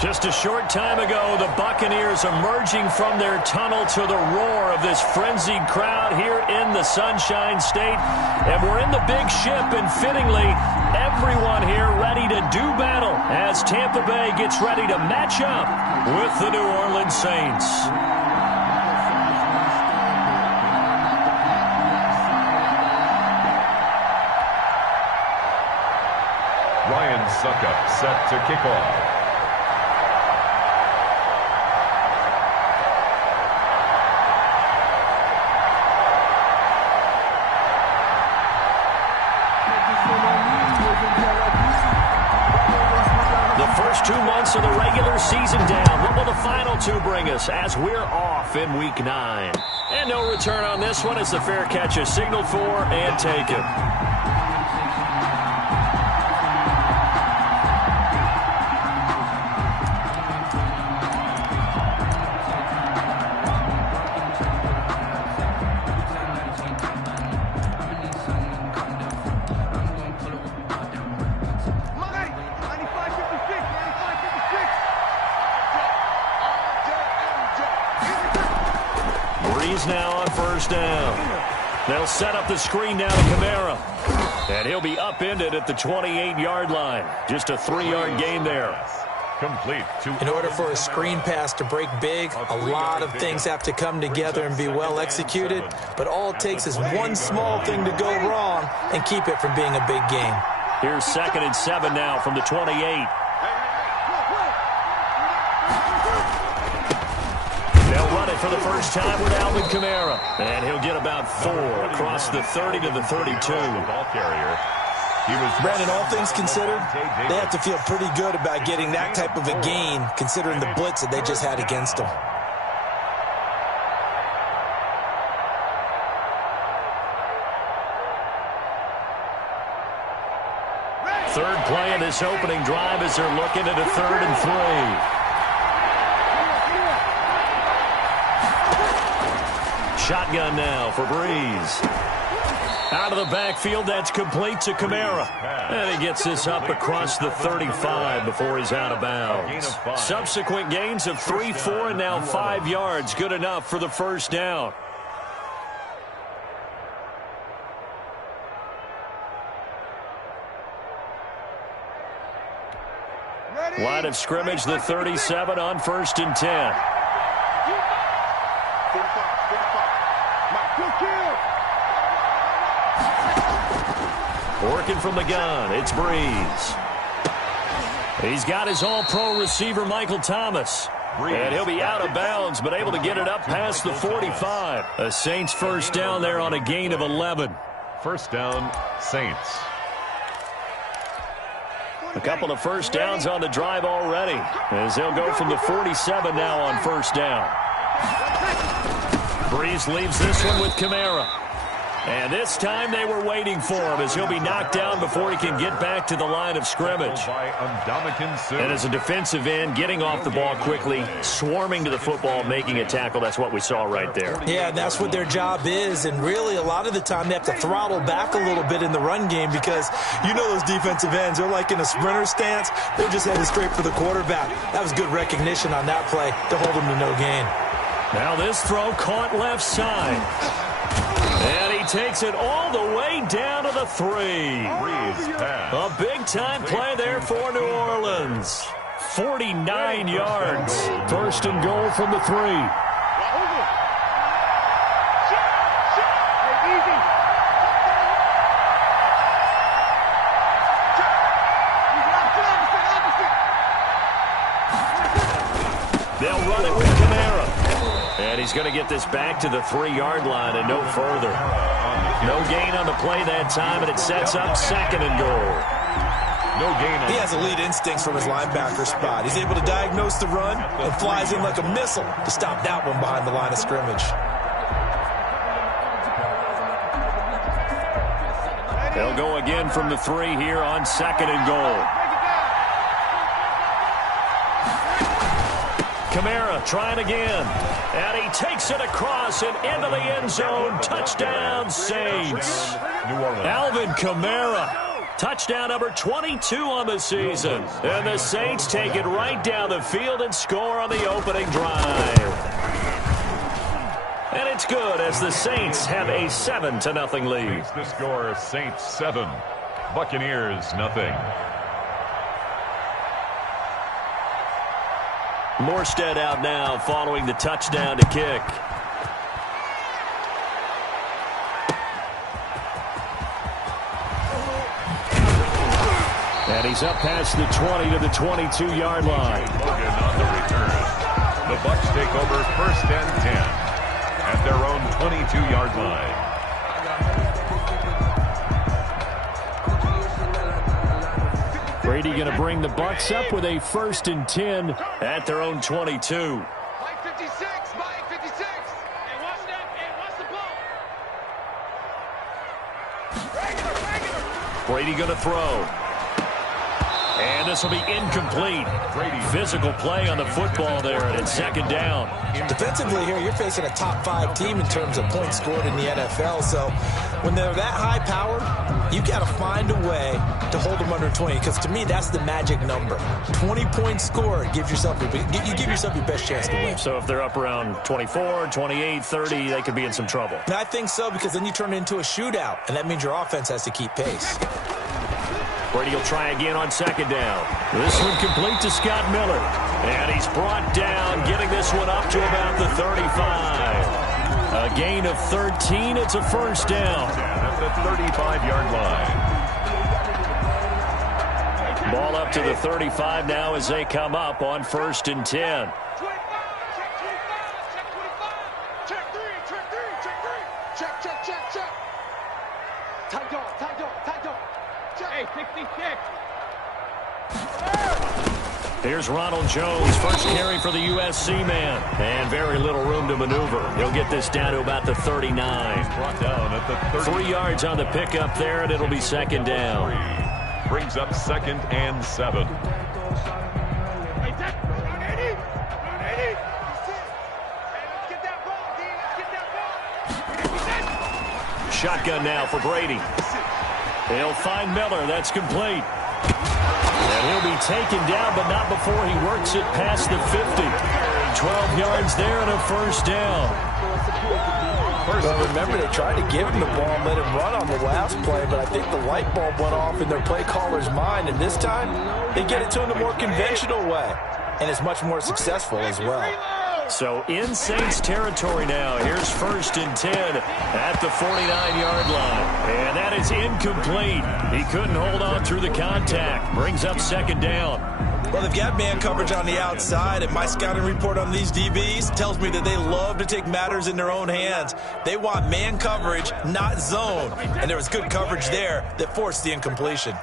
Just a short time ago, the Buccaneers emerging from their tunnel to the roar of this frenzied crowd here in the Sunshine State. And we're in the big ship, and fittingly, everyone here ready to do battle as Tampa Bay gets ready to match up with the New Orleans Saints. Ryan Suckup set to kick off. The first 2 months of the regular season down. What will the final two bring us as we're off in Week 9? And no return on this one as the fair catch is signaled for and taken. Now on first down. They'll set up the screen now to Kamara. And he'll be upended at the 28-yard line. Just a 3-yard gain there. Complete. In order for a screen pass to break big, a lot of things have to come together and be well executed. But all it takes is one small thing to go wrong and keep it from being a big gain. Here's 2nd and 7 now from the 28. For the first time with Alvin Kamara. And he'll get about 4 across the 30 to the 32. Ball carrier. Brandon, all things considered, they have to feel pretty good about getting that type of a gain, considering the blitz that they just had against them. Third play of this opening drive as they're looking at a 3rd and 3. Shotgun now for Breeze. Out of the backfield, that's complete to Kamara. And he gets this up across the 35 before he's out of bounds. Subsequent gains of 3, 4, and now 5 yards. Good enough for the first down. Line of scrimmage, the 37 on 1st and 10. Working from the gun, it's Breeze. He's got his all-pro receiver, Michael Thomas. And he'll be out of bounds, but able to get it up past the 45. A Saints first down there on a gain of 11. First down, Saints. A couple of first downs on the drive already, as they'll go from the 47 now on first down. Breeze leaves this one with Kamara. And this time they were waiting for him as he'll be knocked down before he can get back to the line of scrimmage. And as a defensive end, getting off the ball quickly, swarming to the football, making a tackle, that's what we saw right there. Yeah, that's what their job is. And really, a lot of the time, they have to throttle back a little bit in the run game because you know those defensive ends, they're like in a sprinter stance. They're just headed straight for the quarterback. That was good recognition on that play to hold him to no gain. Now this throw caught left side. And he takes it all the way down to the 3. A big-time play there for New Orleans. 49 yards. First and goal from the 3. They'll run it with Kamara. And he's going to get this back to the 3-yard line and no further. No gain on the play that time, and it sets up 2nd and goal. No gain. He has elite instincts from his linebacker spot. He's able to diagnose the run and flies in like a missile to stop that one behind the line of scrimmage. They'll go again from the 3 here on 2nd and goal. Kamara trying again. And he takes it across and into the end zone. Touchdown, Saints. New Orleans. Alvin Kamara Touchdown number 22 on the season. And the Saints take it right down the field and score on the opening drive. And it's good as the Saints have a 7-0 lead. The score, Saints 7, Buccaneers 0. Morstead out now following the touchdown to kick. And he's up past the 20 to the 22-yard line. Logan on the return. The Bucs take over 1st and 10 at their own 22-yard line. Brady going to bring the Bucs up with a 1st and 10 at their own 22. Mike 56, Mike 56. And watch that, and watch the ball. Brady going to throw. And this will be incomplete. Physical play on the football there, and it's 2nd down. Defensively here, you're facing a top 5 team in terms of points scored in the NFL. So when they're that high-powered, you got to find a way to hold them under 20. Because to me, that's the magic number. 20 points scored, you give yourself your best chance to win. So if they're up around 24, 28, 30, they could be in some trouble. And I think so, because then you turn it into a shootout, and that means your offense has to keep pace. Brady will try again on 2nd down. This one complete to Scott Miller. And he's brought down, getting this one up to about the 35. A gain of 13. It's a 1st down. At the 35-yard line. Ball up to the 35 now as they come up on 1st and 10. Here's Ronald Jones, first carry for the USC man. And very little room to maneuver. He'll get this down to about the 39. Brought down at the 30. 3 yards on the pickup there, and it'll be 2nd down. Brings up 2nd and 7. Shotgun now for Brady. He'll find Miller. That's complete. And he'll be taken down, but not before he works it past the 50. 12 yards there and a 1st down. Well, remember, they tried to give him the ball and let him run on the last play, but I think the light bulb went off in their play caller's mind, and this time they get it to him the more conventional way, and it's much more successful as well. So in Saints territory now. Here's 1st and 10 at the 49-yard line. And that is incomplete. He couldn't hold on through the contact. Brings up 2nd down. Well, they've got man coverage on the outside, and my scouting report on these DBs tells me that they love to take matters in their own hands. They want man coverage, not zone. And there was good coverage there that forced the incompletion.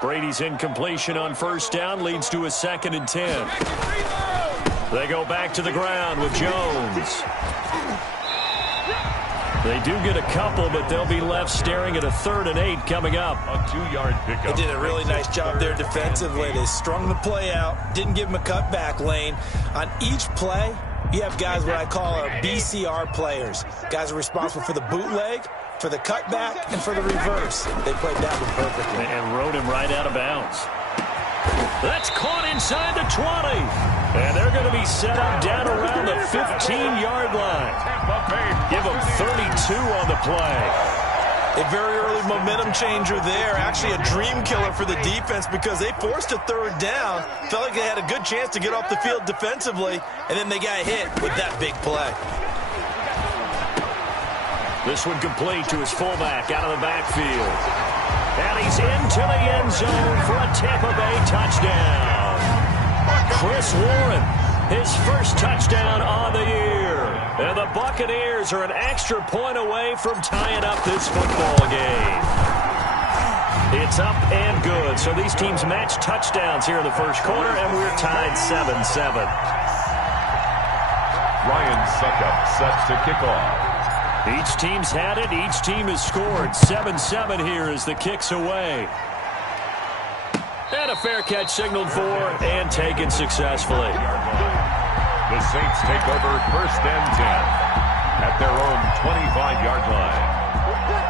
Brady's incompletion on 1st down leads to a 2nd and 10. They go back to the ground with Jones. They do get a couple, but they'll be left staring at a 3rd and 8 coming up. A 2-yard pickup. They did a really nice job there defensively. They strung the play out, didn't give him a cutback lane. On each play, you have guys what I call our BCR players. Guys are responsible for the bootleg, for the cutback, and for the reverse. They played that one perfectly. And rode him right out of bounds. That's caught inside the 20. And they're going to be set up down around the 15-yard line. Give them 32 on the play. A very early momentum changer there. Actually a dream killer for the defense because they forced a 3rd down. Felt like they had a good chance to get off the field defensively, and then they got hit with that big play. This one complete to his fullback out of the backfield. And he's into the end zone for a Tampa Bay touchdown. Chris Warren, his first touchdown on the year. And the Buccaneers are an extra point away from tying up this football game. It's up and good. So these teams match touchdowns here in the 1st quarter, and we're tied 7-7. Ryan Suckup set to kick off. Each team's had it. Each team has scored. 7-7 here as the kick's away. And a fair catch signaled for and taken successfully. The Saints take over 1st and 10 at their own 25-yard line.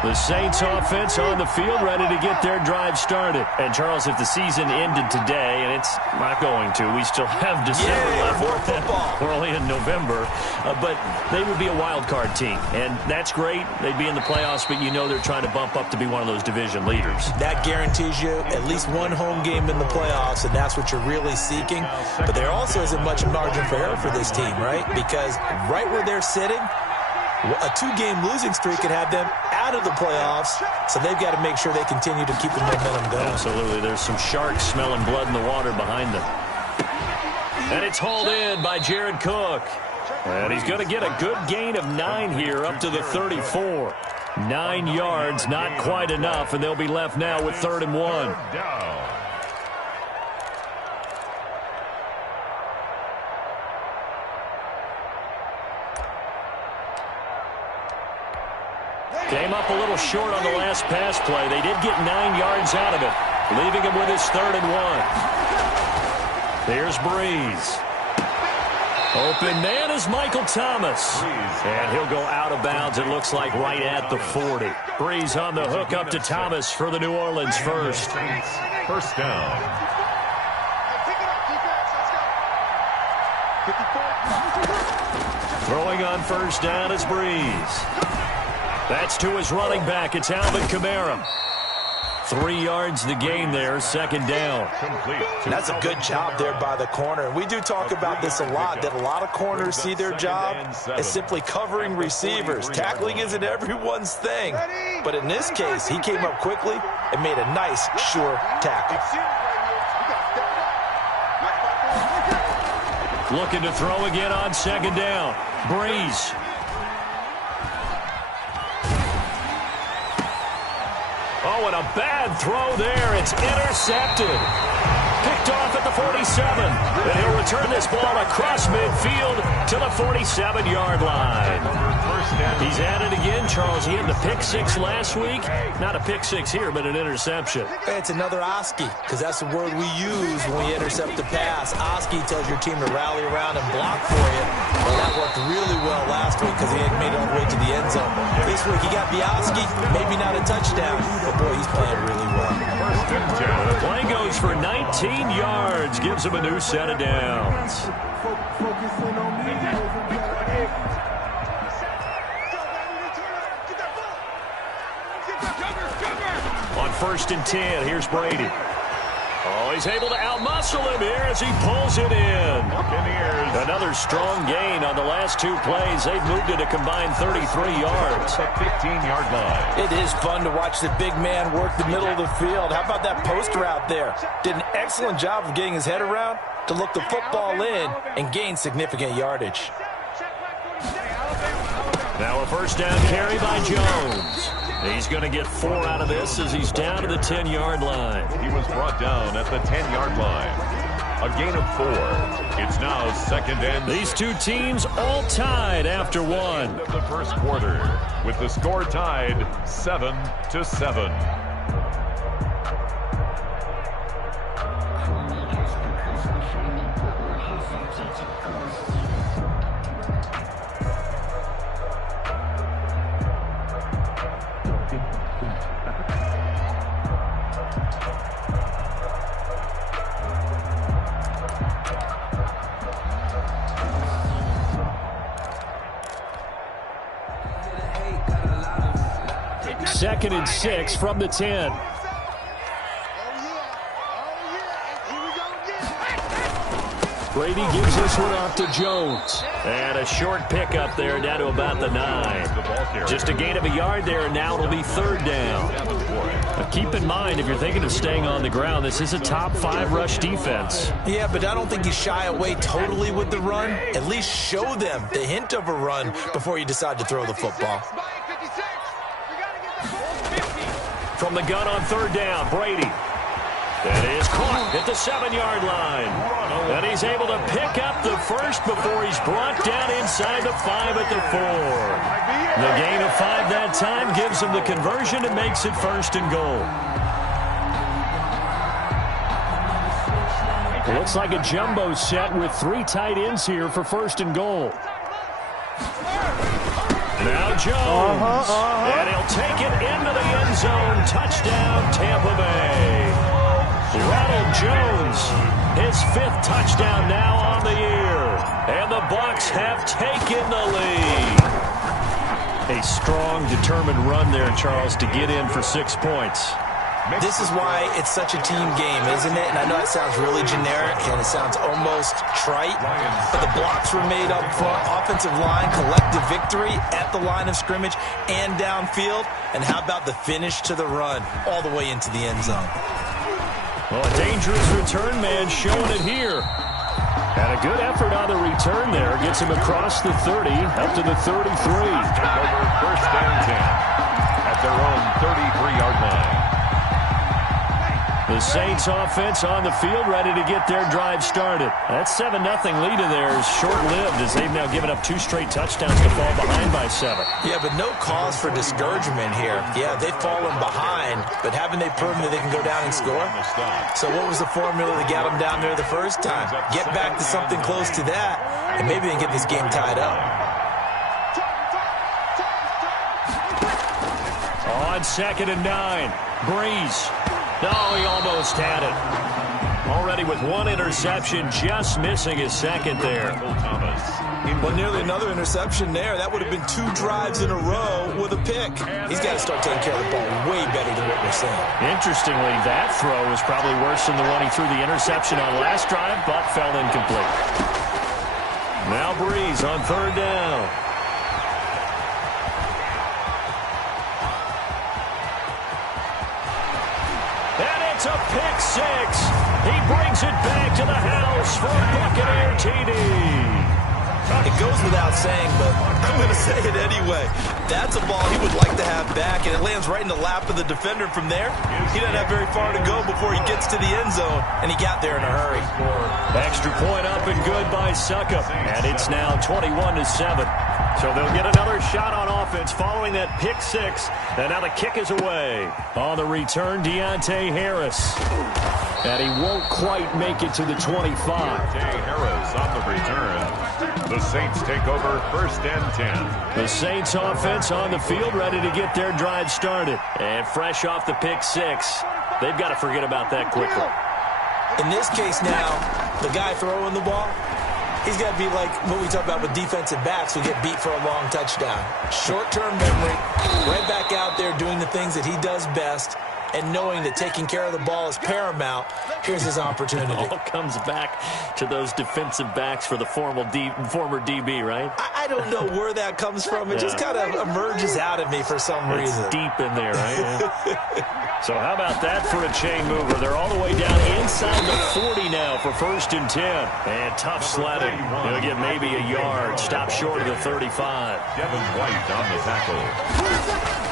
The Saints offense on the field, ready to get their drive started. And, Charles, if the season ended today, and it's not going to, we still have December left. More football. We're only in November. But they would be a wild card team. And that's great. They'd be in the playoffs, but you know they're trying to bump up to be one of those division leaders. That guarantees you at least one home game in the playoffs, and that's what you're really seeking. But there also isn't much margin for error for this team, right? Because right where they're sitting, a 2-game losing streak could have them out of the playoffs, so they've got to make sure they continue to keep the momentum going. Absolutely. There's some sharks smelling blood in the water behind them. And it's hauled in by Jared Cook. And he's going to get a good gain of 9 here up to the 34. 9 yards, not quite enough, and they'll be left now with 3rd and 1. Came up a little short on the last pass play. They did get 9 yards out of it, leaving him with his 3rd and 1. Here's Breeze. Open man is Michael Thomas. And he'll go out of bounds, it looks like, right at the 40. Breeze on the hook up to Thomas for the New Orleans first. First down. Throwing on first down is Breeze. That's to his running back. It's Alvin Kamara. 3 yards the gain there, 2nd down. That's a good job there by the corner. And we do talk about this a lot, that a lot of corners see their job as simply covering receivers. Tackling isn't everyone's thing. But in this case, he came up quickly and made a nice, sure tackle. Looking to throw again on 2nd down. Breeze. Oh, and a bad throw there. It's intercepted. Picked off at the 47. And he'll return this ball across midfield to the 47-yard line. He's at it again, Charles. He had the pick 6 last week. Not a pick 6 here, but an interception. It's another Oski, because that's the word we use when we intercept a pass. Oski tells your team to rally around and block for you. Well, that worked really well last week because he had made it all the way to the end zone. This week he got the Oski, maybe not a touchdown, but boy, he's playing really well. The play goes for 19 yards, gives him a new set of downs. On 1st and 10, here's Brady. Oh, he's able to outmuscle him here as he pulls it in. Buccaneers. Another strong gain on the last 2 plays. They've moved it a combined 33 yards. The 15-yard line. It is fun to watch the big man work the middle of the field. How about that post route there? Did an excellent job of getting his head around to look the football in and gain significant yardage. Now a 1st down carry by Jones. He's going to get 4 out of this as he's down to the 10-yard line. He was brought down at the 10-yard line. A gain of 4. It's now 2nd and... These 2 teams all tied after 1. End of the first quarter, with the score tied 7-7. Second and 6 from the 10. Brady gives this one off to Jones. And a short pickup there down to about the 9. Just a gain of a yard there, and now it'll be 3rd down. Now keep in mind, if you're thinking of staying on the ground, this is a top 5 rush defense. Yeah, but I don't think you shy away totally with the run. At least show them the hint of a run before you decide to throw the football. From the gun on 3rd down, Brady. That is caught at the 7-yard line. And he's able to pick up the first before he's brought down inside the 5 at the 4. The gain of 5 that time gives him the conversion and makes it 1st and goal. It looks like a jumbo set with 3 tight ends here for 1st and goal. Now Jones. And he'll take it into the end zone. Touchdown, Tampa Bay. Ronald Jones, his 5th touchdown now on the year. And the Bucs have taken the lead. A strong, determined run there, Charles, to get in for 6 points. This is why it's such a team game, isn't it? And I know it sounds really generic and it sounds almost trite, but the blocks were made up front, offensive line, collective victory at the line of scrimmage and downfield. And how about the finish to the run all the way into the end zone? Well, a dangerous return man showing it here. And a good effort on the return there. Gets him across the 30, up to the 33. Over 1st and 10 at their own 33-yard line. The Saints offense on the field, ready to get their drive started. That 7-0 lead of theirs short-lived as they've now given up 2 straight touchdowns to fall behind by 7. Yeah, but no cause for discouragement here. Yeah, they've fallen behind, but haven't they proven that they can go down and score? So what was the formula that got them down there the first time? Get back to something close to that, and maybe they can get this game tied up. On 2nd and 9, Breeze. No, he almost had it. Already with 1 interception, just missing his 2nd there. Well, nearly another interception there. That would have been 2 drives in a row with a pick. He's got to start taking care of the ball way better than what we're seeing. Interestingly, that throw was probably worse than the one he threw the interception on last drive, but fell incomplete. Now Breeze on 3rd down. It's a pick 6. He brings it back to the house for a Buccaneer TD. It goes without saying, but I'm going to say it anyway. That's a ball he would like to have back, and it lands right in the lap of the defender from there. He doesn't have very far to go before he gets to the end zone, and he got there in a hurry. Extra point up and good by Suckup, and it's now 21-7. So they'll get another shot on offense following that pick 6. And now the kick is away. On the return, Deontay Harris. And he won't quite make it to the 25. Deontay Harris on the return. The Saints take over 1st and 10. The Saints offense on the field, ready to get their drive started. And fresh off the pick 6. They've got to forget about that quickly. In this case now, the guy throwing the ball, he's got to be like what we talk about with defensive backs who get beat for a long touchdown. Short-term memory, right back out there doing the things that he does best, and knowing that taking care of the ball is paramount. Here's his opportunity. It all comes back to those defensive backs for the former DB, right? I don't know where that comes from. It just kind of emerges out of me for some reason. It's deep in there, right? Yeah. So how about that for a chain mover? They're all the way down inside the 40 now for 1st and 10. And tough sledding. He'll get maybe a yard. Stop short of the 35. Devin White on the tackle.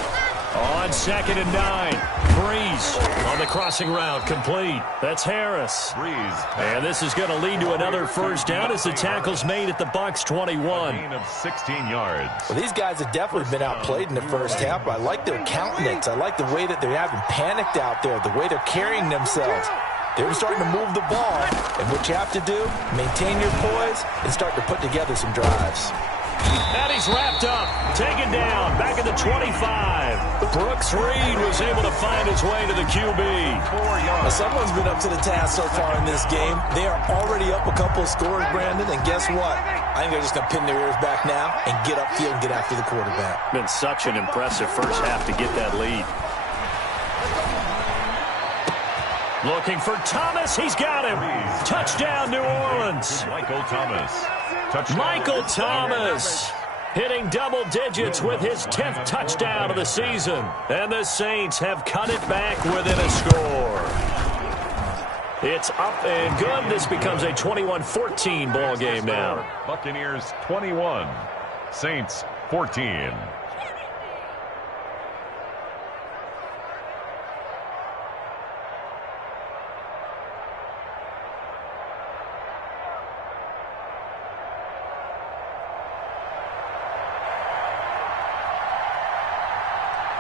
On 2nd and 9, Breeze on the crossing route, complete. That's Harris. Breeze. And this is going to lead to another 1st down as the tackle's made at the Bucs 21. Gain of 16 yards. Well, these guys have definitely been outplayed in the first half, but I like their countenance. I like the way that they're having panicked out there, the way they're carrying themselves. They're starting to move the ball, and what you have to do, maintain your poise and start to put together some drives. And he's wrapped up, taken down, back at the 25. Brooks Reed was able to find his way to the QB. 4 yards. Well, someone's been up to the task so far in this game. They are already up a couple of scores, Brandon, and guess what? I think they're just going to pin their ears back now and get upfield and get after the quarterback. Been such an impressive first half to get that lead. Looking for Thomas. He's got him. Touchdown, New Orleans. Michael Thomas. Touchdown. Michael Thomas hitting double digits with his 10th touchdown of the season. And the Saints have cut it back within a score. It's up and good. This becomes a 21-14 ball game now. Buccaneers 21. Saints 14.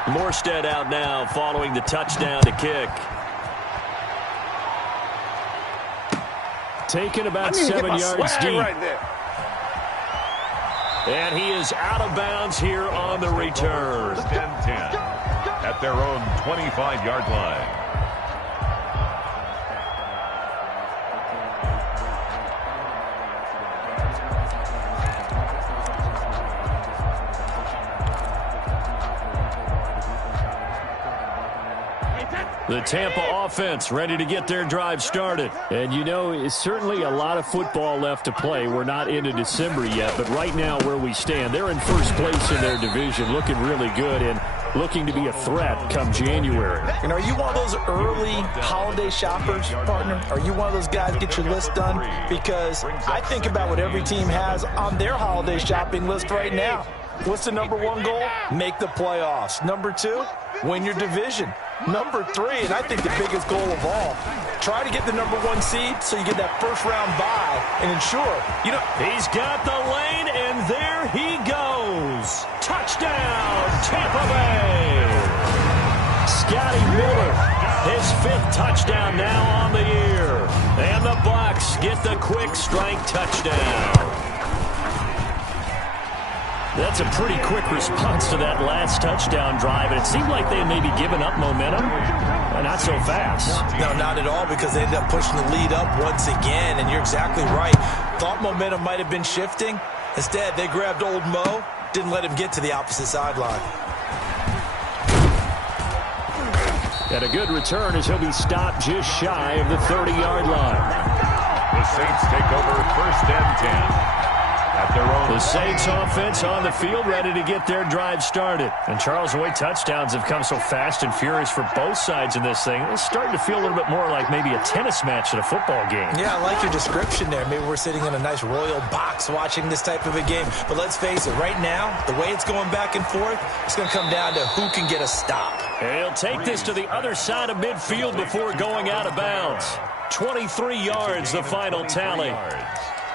Morstead out now following the touchdown to kick. Taken about 7 yards deep. Right there. And he is out of bounds here on the return. First and 10 at their own 25-yard line. The Tampa offense ready to get their drive started. And, you know, it's certainly a lot of football left to play. We're not into December yet, but right now where we stand, they're in first place in their division, looking really good and looking to be a threat come January. And are you one of those early holiday shoppers, partner? Are you one of those guys get your list done? Because I think about what every team has on their holiday shopping list right now. What's the number one goal? Make the playoffs. Number two, win your division. Number three, and I think the biggest goal of all, try to get the number one seed so you get that first round bye and ensure, you know. He's got the lane, and there he goes. Touchdown, Tampa Bay. Scotty Miller, his 5th touchdown now on the year. And the Bucs get the quick strike touchdown. That's a pretty quick response to that last touchdown drive. And it seemed like they had maybe given up momentum. Not so fast. No, not at all, because they ended up pushing the lead up once again. And you're exactly right. Thought momentum might have been shifting. Instead, they grabbed old Mo, didn't let him get to the opposite sideline. And a good return as he'll be stopped just shy of the 30-yard line. The Saints take over first and 10. The Saints offense on the field ready to get their drive started. And Charles, the way touchdowns have come so fast and furious for both sides in this thing, it's starting to feel a little bit more like maybe a tennis match at a football game. Yeah, I like your description there. Maybe we're sitting in a nice royal box watching this type of a game. But let's face it, right now, the way it's going back and forth, it's going to come down to who can get a stop. And he'll take this to the other side of midfield before going out of bounds. 23 yards, the final tally.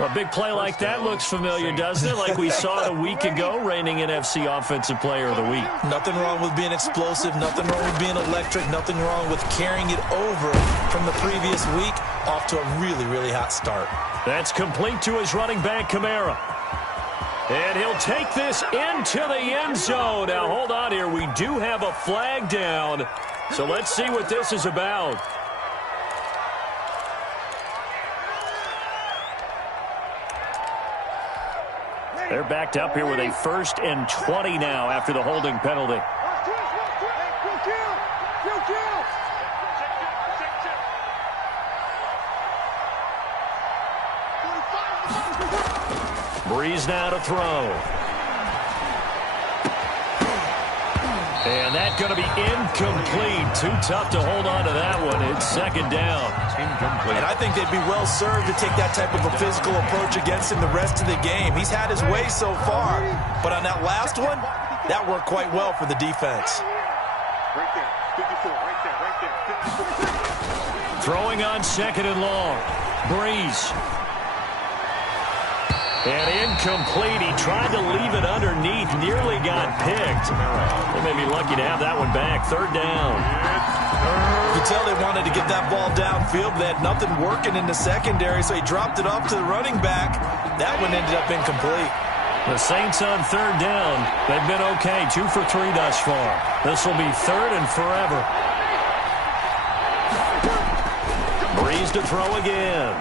A big play like that looks familiar, doesn't it? Like we saw it a week ago, reigning NFC Offensive Player of the Week. Nothing wrong with being explosive, nothing wrong with being electric, nothing wrong with carrying it over from the previous week off to a really, really hot start. That's complete to his running back, Kamara. And he'll take this into the end zone. Now, hold on here. We do have a flag down, so let's see what this is about. They're backed up here with a 1st and 20 now after the holding penalty. Breeze now to throw. And that's going to be incomplete. Too tough to hold on to that one. It's 2nd down. Incomplete. And I think they'd be well served to take that type of a physical approach against him the rest of the game. He's had his way so far, but on that last one, that worked quite well for the defense. Right there, 54, right there. Throwing on 2nd and long. Breeze. And incomplete. He tried to leave it underneath. Nearly got picked. They may be lucky to have that one back. 3rd down. You tell they wanted to get that ball downfield. They had nothing working in the secondary, so he dropped it off to the running back. That one ended up incomplete. The Saints on 3rd down. They've been okay. 2 for 3 thus far. This will be 3rd and forever. Breeze to throw again.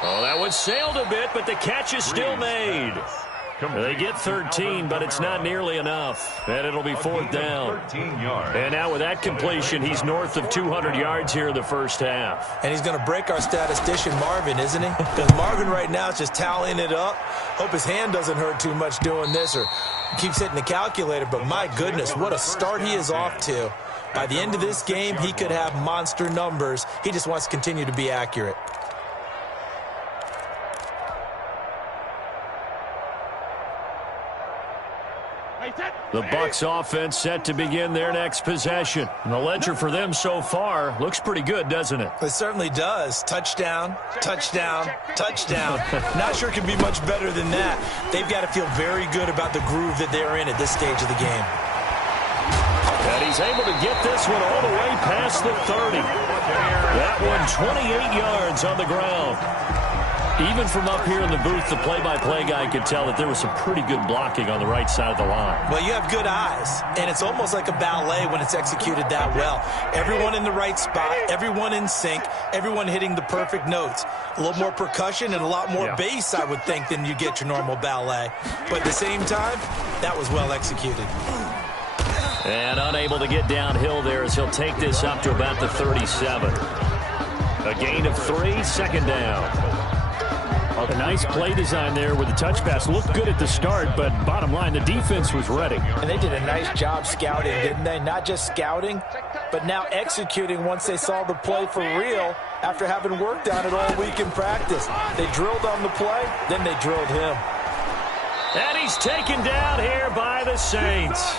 Oh, that one sailed a bit, but the catch is still made. They get 13, but it's not nearly enough. And it'll be 4th down. And now with that completion, he's north of 200 yards here in the first half. And he's going to break our statistician, Marvin, isn't he? Because Marvin right now is just tallying it up. Hope his hand doesn't hurt too much doing this or keeps hitting the calculator. But my goodness, what a start he is off to. By the end of this game, he could have monster numbers. He just wants to continue to be accurate. The Bucs offense set to begin their next possession. And the ledger for them so far looks pretty good, doesn't it? It certainly does. Touchdown, touchdown, touchdown. Not sure it can be much better than that. They've got to feel very good about the groove that they're in at this stage of the game. And he's able to get this one all the way past the 30. That one 28 yards on the ground. Even from up here in the booth, the play-by-play guy could tell that there was some pretty good blocking on the right side of the line. Well, you have good eyes, and it's almost like a ballet when it's executed that well. Everyone in the right spot, everyone in sync, everyone hitting the perfect notes. A little more percussion and a lot more bass, I would think, than you get your normal ballet. But at the same time, that was well executed. And unable to get downhill there as he'll take this up to about the 37. A gain of 3, second down. A nice play design there with the touch pass. Looked good at the start, but bottom line, the defense was ready. And they did a nice job scouting, didn't they? Not just scouting, but now executing once they saw the play for real after having worked on it all week in practice. They drilled on the play, then they drilled him. And he's taken down here by the Saints.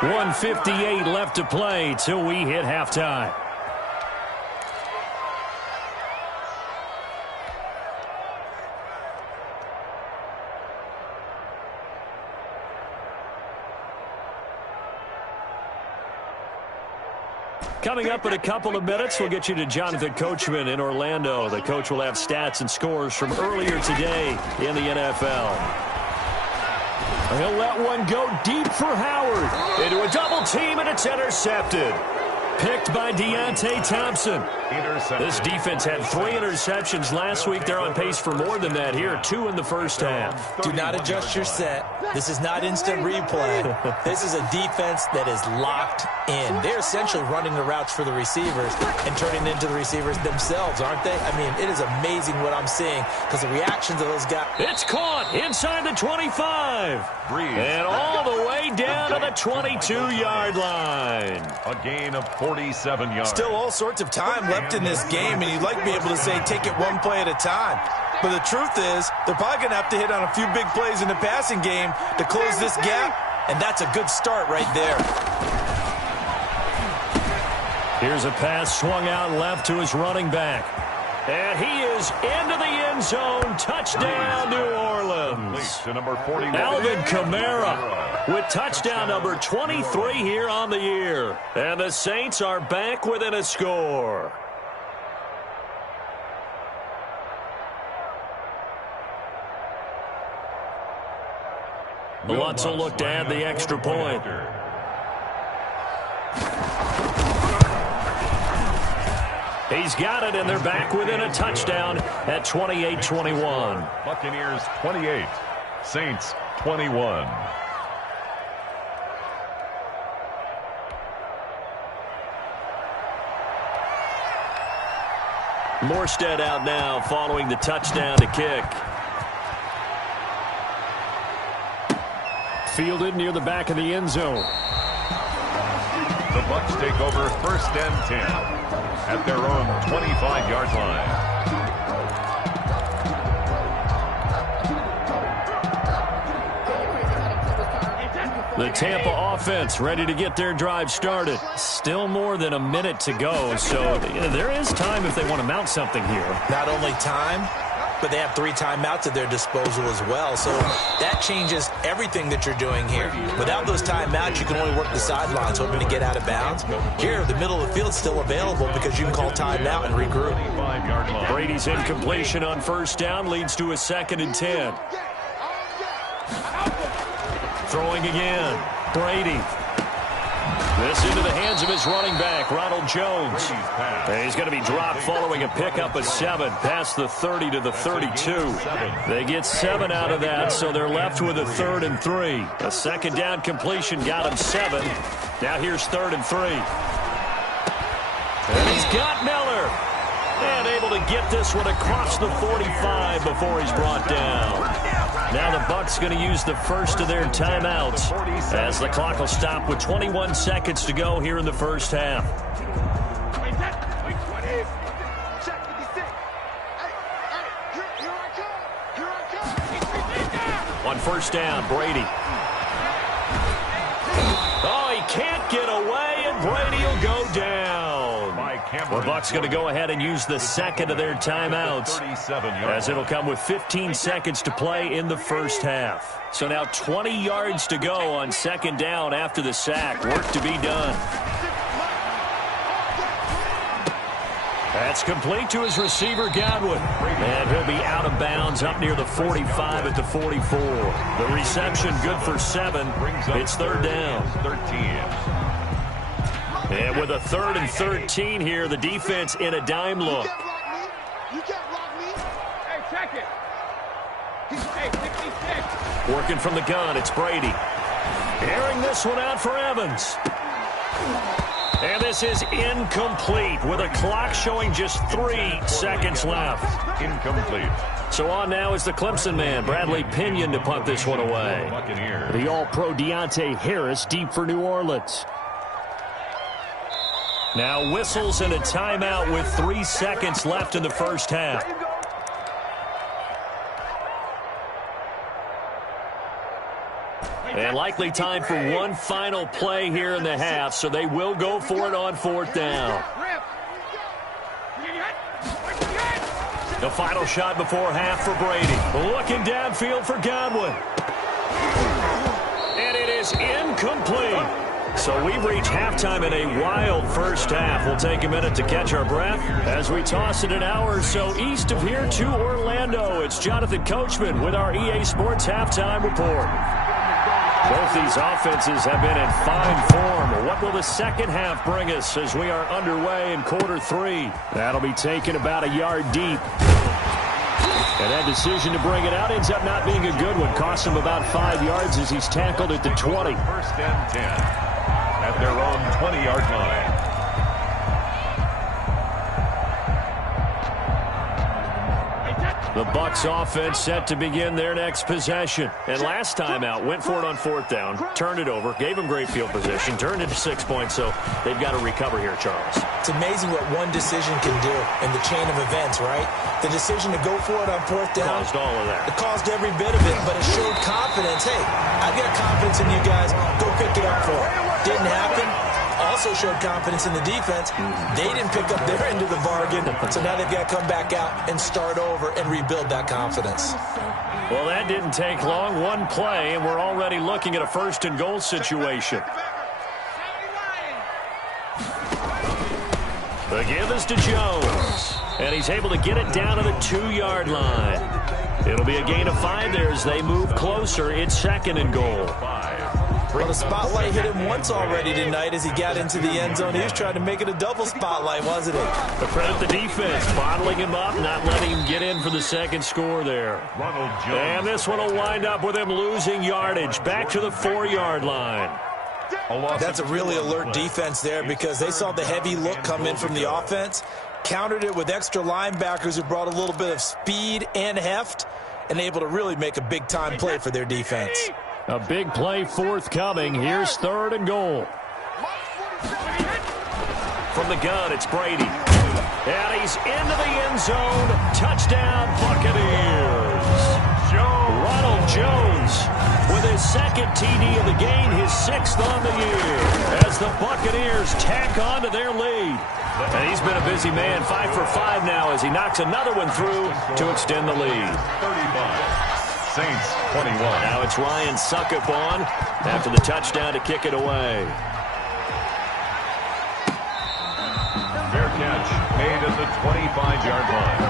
1:58 left to play till we hit halftime. Coming up in a couple of minutes, we'll get you to Jonathan Coachman in Orlando. The coach will have stats and scores from earlier today in the NFL. He'll let one go deep for Howard. Into a double team, and it's intercepted. Picked by Deontay Thompson. This defense had 3 interceptions last week. They're on pace for more than that here. 2 in the first half. Do not adjust your set. This is not instant replay. This is a defense that is locked in. They're essentially running the routes for the receivers and turning into the receivers themselves, aren't they? I mean, it is amazing what I'm seeing because the reactions of those guys. It's caught inside the 25. And all the way down to the 22-yard line. A gain of 47 yards. Still all sorts of time left in this game, and you'd like to be able to say take it one play at a time. But the truth is, they're probably going to have to hit on a few big plays in the passing game to close this gap, and that's a good start right there. Here's a pass swung out left to his running back. And he is into the end zone. Touchdown, New Orleans. To number 41. Alvin Kamara with touchdown number 23 here on the year. And the Saints are back within a score. Lutz will look to add the extra point. He's got it, and they're back within a touchdown at 28-21. Buccaneers 28, Saints 21. Morstead out now following the touchdown to kick. Fielded near the back of the end zone. The Bucs take over 1st and 10 at their own 25-yard line. The Tampa offense ready to get their drive started. Still more than a minute to go, so there is time if they want to mount something here. Not only time, but they have 3 timeouts at their disposal as well. So that changes everything that you're doing here. Without those timeouts, you can only work the sidelines, hoping to get out of bounds. Here, the middle of the field's still available because you can call timeout and regroup. Brady's incompletion on 1st down leads to a 2nd and 10. Throwing again. Brady. This into the hands of his running back, Ronald Jones. And he's going to be dropped following a pickup of 7 past the 30 to the 32. They get 7 out of that, so they're left with a 3rd and 3. A 2nd down completion got him 7. Now here's 3rd and 3. And he's got Miller. And able to get this one across the 45 before he's brought down. Now the Bucs going to use the first of their timeouts as the clock will stop with 21 seconds to go here in the first half. On 1st down, Brady. Oh, he can't get away, and Brady will go down. The Bucs going to go ahead and use the 2nd of their timeouts as it'll come with 15 seconds to play in the first half. So now 20 yards to go on 2nd down after the sack. Work to be done. That's complete to his receiver, Godwin. And he'll be out of bounds up near the 45 at the 44. The reception good for 7. It's third down. 13. And with a 3rd and 13 here, the defense in a dime look. You can't block me. Hey, check it. Hey, 66. Working from the gun, it's Brady. Airing this one out for Evans. And this is incomplete with a clock showing just 3 seconds left. Incomplete. So on now is the Clemson man, Bradley Pinion, to punt this one away. Buccaneers. The All-Pro Deontay Harris deep for New Orleans. Now whistles and a timeout with 3 seconds left in the first half. And likely time for one final play here in the half, so they will go for it on 4th down. The final shot before half for Brady. Looking downfield for Godwin. And it is incomplete. So we've reached halftime in a wild first half. We'll take a minute to catch our breath as we toss it an hour or so east of here to Orlando. It's Jonathan Coachman with our EA Sports Halftime Report. Both these offenses have been in fine form. What will the second half bring us as we are underway in quarter 3? That'll be taken about a yard deep. And that decision to bring it out ends up not being a good one. Costs him about 5 yards as he's tackled at the 20. 1st and 10 at their own 20-yard line. The Bucs offense set to begin their next possession. And last time out, went for it on 4th down, turned it over, gave them great field position, turned it to 6 points, so they've got to recover here, Charles. It's amazing what one decision can do in the chain of events, right? The decision to go for it on 4th down. Caused all of that. It caused every bit of it, but it showed confidence. Hey, I've got confidence in you guys. Go pick it up for it. Didn't happen. Also showed confidence in the defense. They didn't pick up their end of the bargain, so now they've got to come back out and start over and rebuild that confidence. Well, that didn't take long. One play, and we're already looking at a 1st and goal situation. The give is to Jones, and he's able to get it down to the 2-yard line. It'll be a gain of 5 there as they move closer. It's 2nd and goal. Well, the spotlight hit him once already tonight as he got into the end zone. He was trying to make it a double spotlight, wasn't he? But credit the defense, bottling him up, not letting him get in for the second score there. And this one will wind up with him losing yardage. Back to the 4-yard line. That's a really alert defense there because they saw the heavy look come in from the offense, countered it with extra linebackers who brought a little bit of speed and heft, and able to really make a big-time play for their defense. A big play forthcoming. Here's 3rd and goal. From the gun, it's Brady. And he's into the end zone. Touchdown, Buccaneers. Ronald Jones with his 2nd TD of the game, his 6th on the year, as the Buccaneers tack on to their lead. And he's been a busy man, 5 for 5 now as he knocks another one through to extend the lead. 35. Saints 21. Now it's Ryan Suckup on after the touchdown to kick it away. Fair catch made at the 25-yard line.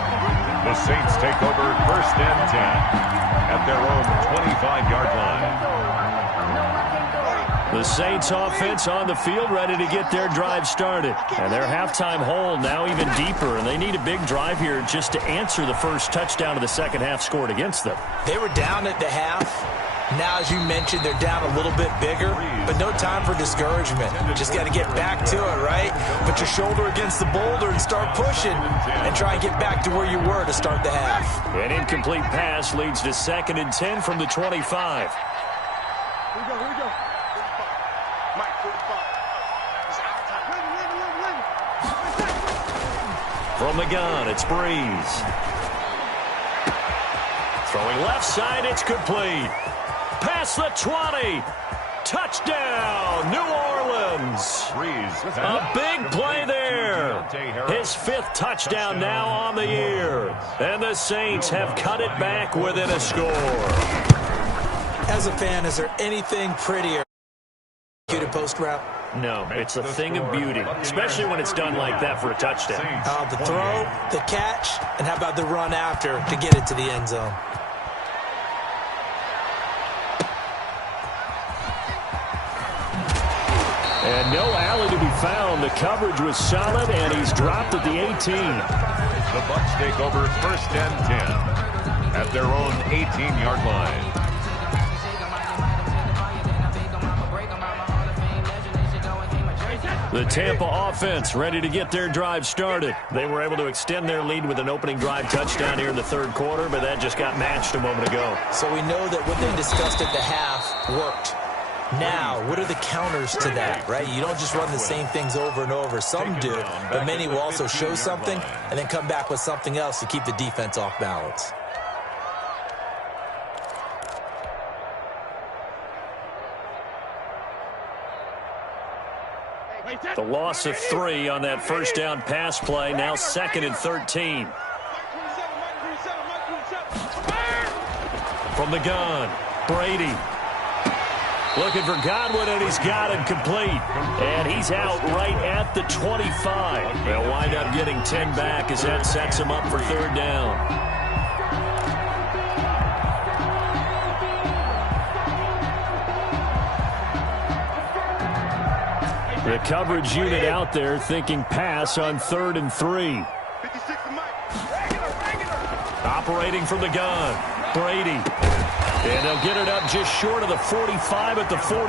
The Saints take over 1st and 10 at their own 25-yard line. The Saints offense on the field ready to get their drive started. And their halftime hole now even deeper. And they need a big drive here just to answer the first touchdown of the second half scored against them. They were down at the half. Now, as you mentioned, they're down a little bit bigger, but no time for discouragement. Just got to get back to it, right? Put your shoulder against the boulder and start pushing and try and get back to where you were to start the half. An incomplete pass leads to 2nd and 10 from the 25. Here we go. Mike, 45. It's out time. Win. From the gun, it's Breeze. Throwing left side, it's complete. Past the 20. Touchdown, New Orleans. A big play there. His 5th touchdown now on the year. And the Saints have cut it back within a score. As a fan, is there anything prettier than a post route? No, it's a thing of beauty, especially when it's done like that for a touchdown. The throw, the catch, and how about the run after to get it to the end zone? And no alley to be found. The coverage was solid, and he's dropped at the 18. The Bucs take over 1st and 10 at their own 18-yard line. The Tampa offense ready to get their drive started. They were able to extend their lead with an opening drive touchdown here in the 3rd quarter, but that just got matched a moment ago. So we know that what they discussed at the half worked. Now, what are the counters to that, right? You don't just run the same things over and over. Some do, but many will also show something and then come back with something else to keep the defense off balance. The loss of 3 on that 1st down pass play. Now 2nd and 13. From the gun, Brady. Looking for Godwin, and he's got him complete. And he's out right at the 25. They'll wind up getting 10 back as that sets him up for 3rd down. The coverage unit out there thinking pass on 3rd and 3. Operating from the gun, Brady. And they'll get it up just short of the 45 at the 44.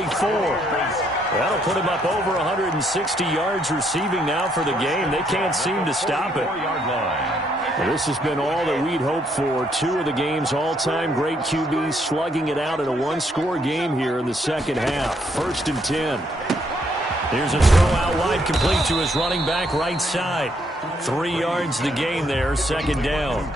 That'll put him up over 160 yards receiving now for the game. They can't seem to stop it. Well, this has been all that we'd hoped for. 2 of the game's all-time great QBs slugging it out in a one-score game here in the 2nd half. 1st and 10. Here's a throw out wide, complete to his running back right side. 3 yards the gain there, 2nd down.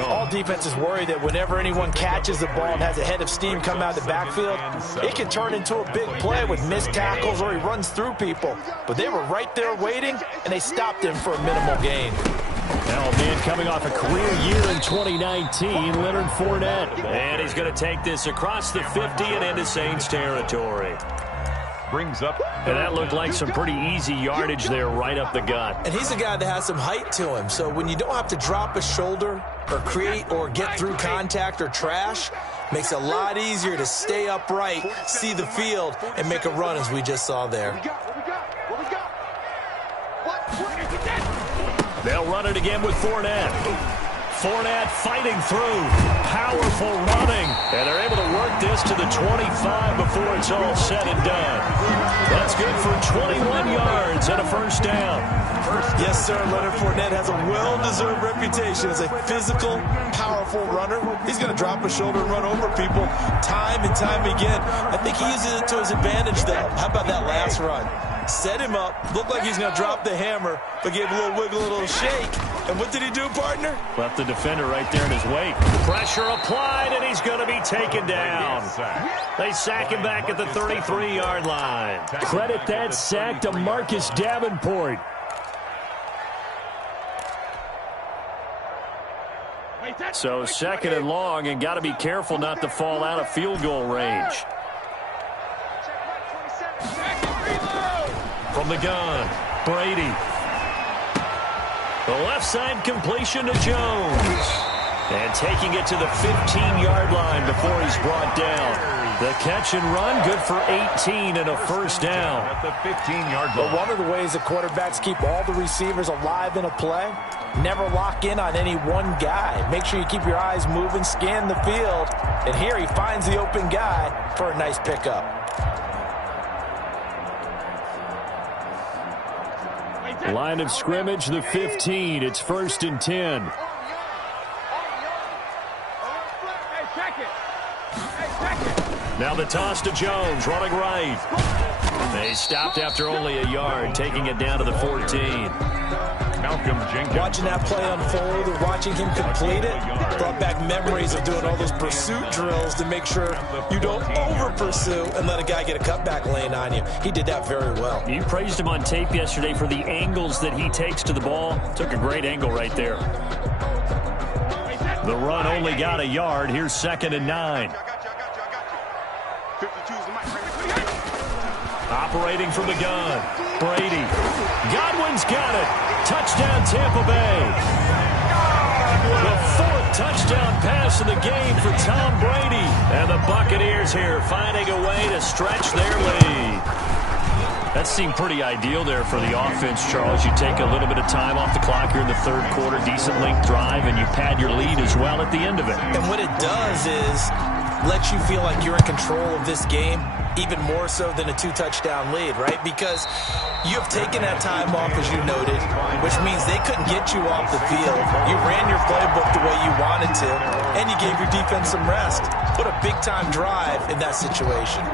All defenses worry that whenever anyone catches the ball and has a head of steam come out of the backfield, it can turn into a big play with missed tackles or he runs through people. But they were right there waiting, and they stopped him for a minimal gain. Now a man coming off a career year in 2019, Leonard Fournette. And he's going to take this across the 50 and into Saints territory. Brings up. And that looked like some pretty easy yardage there right up the gut. And he's a guy that has some height to him. So when you don't have to drop a shoulder or create or get through contact or trash, makes it a lot easier to stay upright, see the field, and make a run as we just saw there. They'll run it again with Fournette. Fournette fighting through. Powerful running. And they're able to work this to the 25 before it's all said and done. That's good for 21 yards and a 1st down. Yes, sir. Leonard Fournette has a well-deserved reputation as a physical, powerful runner. He's going to drop his shoulder and run over people time and time again. I think he uses it to his advantage, though. How about that last run? Set him up. Looked like he's going to drop the hammer, but gave a little wiggle, a little shake. And what did he do, partner? Left the defender right there in his wake. Pressure applied, and he's going to be taken down. They sack him back at the 33-yard line. Credit that sack to Marcus Davenport. So 2nd and long, and got to be careful not to fall out of field goal range. From the gun, Brady. The left side completion to Jones. And taking it to the 15-yard line before he's brought down. The catch and run, good for 18 and a 1st down. At the 15-yard line. But one of the ways that quarterbacks keep all the receivers alive in a play, never lock in on any one guy. Make sure you keep your eyes moving, scan the field. And here he finds the open guy for a nice pickup. Line of scrimmage, the 15. It's 1st and 10. Now the toss to Jones, running right. They stopped after only a yard, taking it down to the 14. Malcolm Jenkins. Watching that play unfold and watching him complete it brought back memories of doing all those pursuit drills to make sure you don't over-pursue and let a guy get a cutback lane on you. He did that very well. You praised him on tape yesterday for the angles that he takes to the ball. Took a great angle right there. The run only got a yard. Here's 2nd and 9. Operating from the gun. Brady. Godwin's got it. Touchdown, Tampa Bay. The fourth touchdown pass of the game for Tom Brady. And the Buccaneers here finding a way to stretch their lead. That seemed pretty ideal there for the offense, Charles. You take a little bit of time off the clock here in the third quarter, decent length drive, and you pad your lead as well at the end of it. And what it does is let you feel like you're in control of this game, even more so than a 2-touchdown lead, right? Because you have taken that time off, as you noted, which means they couldn't get you off the field. You ran your playbook the way you wanted to, and you gave your defense some rest. What a big-time drive in that situation.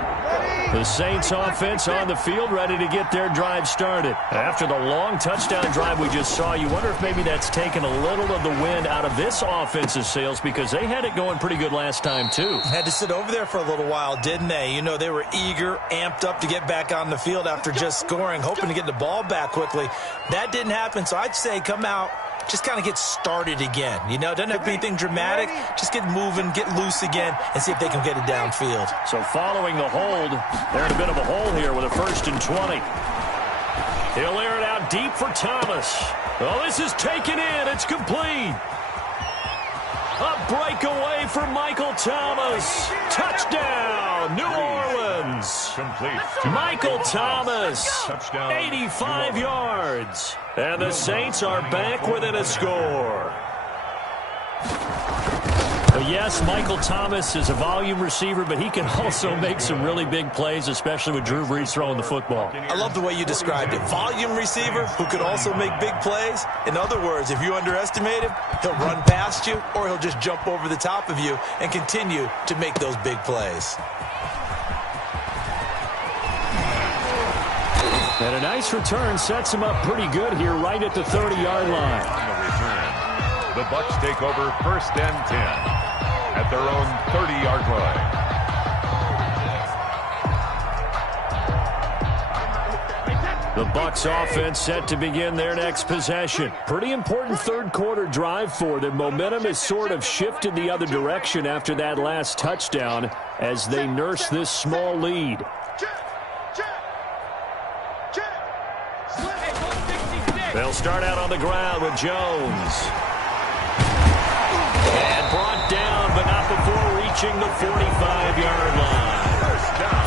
The Saints offense on the field, ready to get their drive started. After the long touchdown drive we just saw, you wonder if maybe that's taken a little of the wind out of this offense's sails, because they had it going pretty good last time, too. Had to sit over there for a little while, didn't they? You know, they were eager, amped up to get back on the field after just scoring, hoping to get the ball back quickly. That didn't happen, so I'd say come out, just kind of get started again. You know, doesn't have to be anything dramatic. Just get moving, get loose again, and see if they can get it downfield. So following the hold, they're in a bit of a hole here with a 1st and 20. He'll air it out deep for Thomas. Oh, this is taken in. It's complete. A breakaway for Michael Thomas. Touchdown, New Orleans. Complete. Michael Thomas, 85 yards. And the Saints are back within a score. Well, yes, Michael Thomas is a volume receiver, but he can also make some really big plays, especially with Drew Brees throwing the football. I love the way you described it. Volume receiver who could also make big plays. In other words, if you underestimate him, he'll run past you or he'll just jump over the top of you and continue to make those big plays. And a nice return sets him up pretty good here right at the 30-yard line. On the return, the Bucs take over 1st and 10 at their own 30-yard line. The Bucs offense set to begin their next possession. Pretty important third quarter drive for them. Momentum has sort of shifted the other direction after that last touchdown as they nurse this small lead. They'll start out on the ground with Jones. And brought down, but not before reaching the 45-yard line.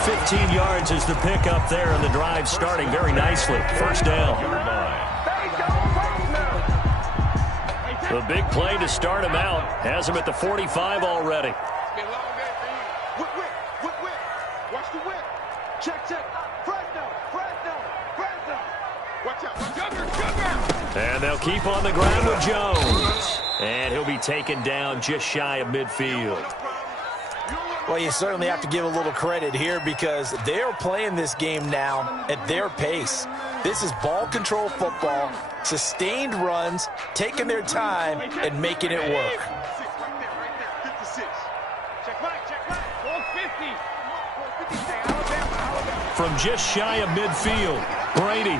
15 yards is the pickup there, and the drive starting very nicely. 1st down. The big play to start him out has him at the 45 already. Watch the whip. Check. Fresno. Watch out. And they'll keep on the ground with Jones. And he'll be taken down just shy of midfield. Well, you certainly have to give a little credit here because they're playing this game now at their pace. This is ball control football, sustained runs, taking their time, and making it work. From just shy of midfield, Brady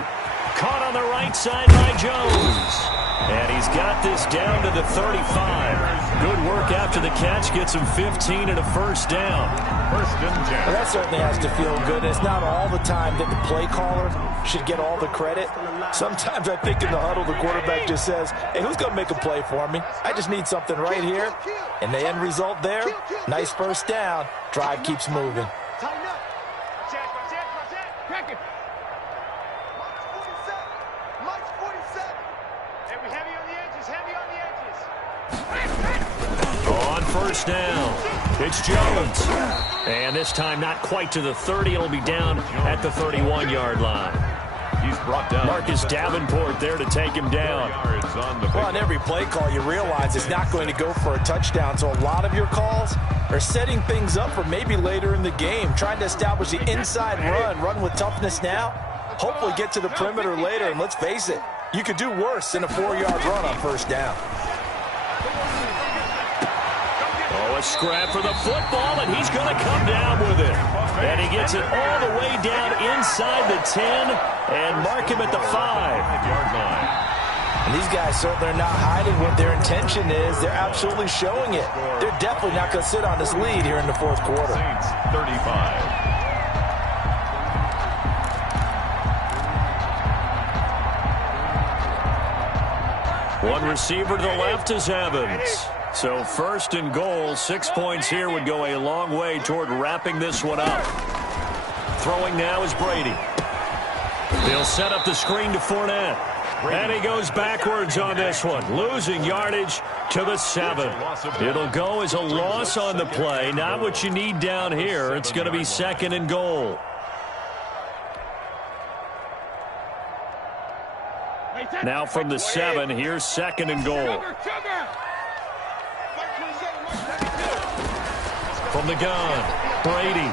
caught on the right side by Jones. And he's got this down to the 35. Good work after the catch. Gets him 15 and a 1st down. 1st and 10. Well, that certainly has to feel good. It's not all the time that the play caller should get all the credit. Sometimes I think in the huddle, the quarterback just says, hey, who's going to make a play for me? I just need something right here. And the end result there, nice 1st down. Drive keeps moving. On 1st down, it's Jones. And this time not quite to the 30. It'll be down at the 31-yard line. He's brought down. Marcus Davenport there to take him down. Well, on every play call, you realize it's not going to go for a touchdown. So a lot of your calls are setting things up for maybe later in the game, trying to establish the inside run with toughness now. Hopefully get to the perimeter later. And let's face it, you could do worse than a 4-yard run on 1st down. Oh, a scrap for the football, and he's going to come down with it. And he gets it all the way down inside the 10 and mark him at the 5-yard line. And these guys certainly are not hiding what their intention is. They're absolutely showing it. They're definitely not going to sit on this lead here in the 4th quarter. Saints 35. One receiver to the left is Evans. So first and goal, 6 points here would go a long way toward wrapping this one up. Throwing now is Brady. They'll set up the screen to Fournette. And he goes backwards on this one, losing yardage to the 7. It'll go as a loss on the play. Not what you need down here. It's going to be second and goal. Now from the 7, here's second and goal. From the gun, Brady.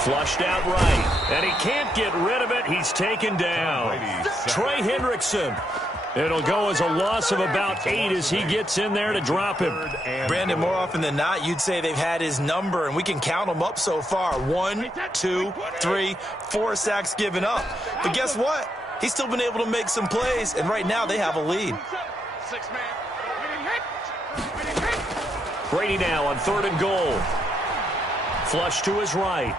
Flushed out right, and he can't get rid of it. He's taken down. Trey Hendrickson. It'll go as a loss of about 8 as he gets in there to drop him. Brandon, more often than not, you'd say they've had his number, and we can count them up so far. 1, 2, 3, 4 sacks given up. But guess what? He's still been able to make some plays, and right now they have a lead. Brady now on 3rd and goal. Flush to his right.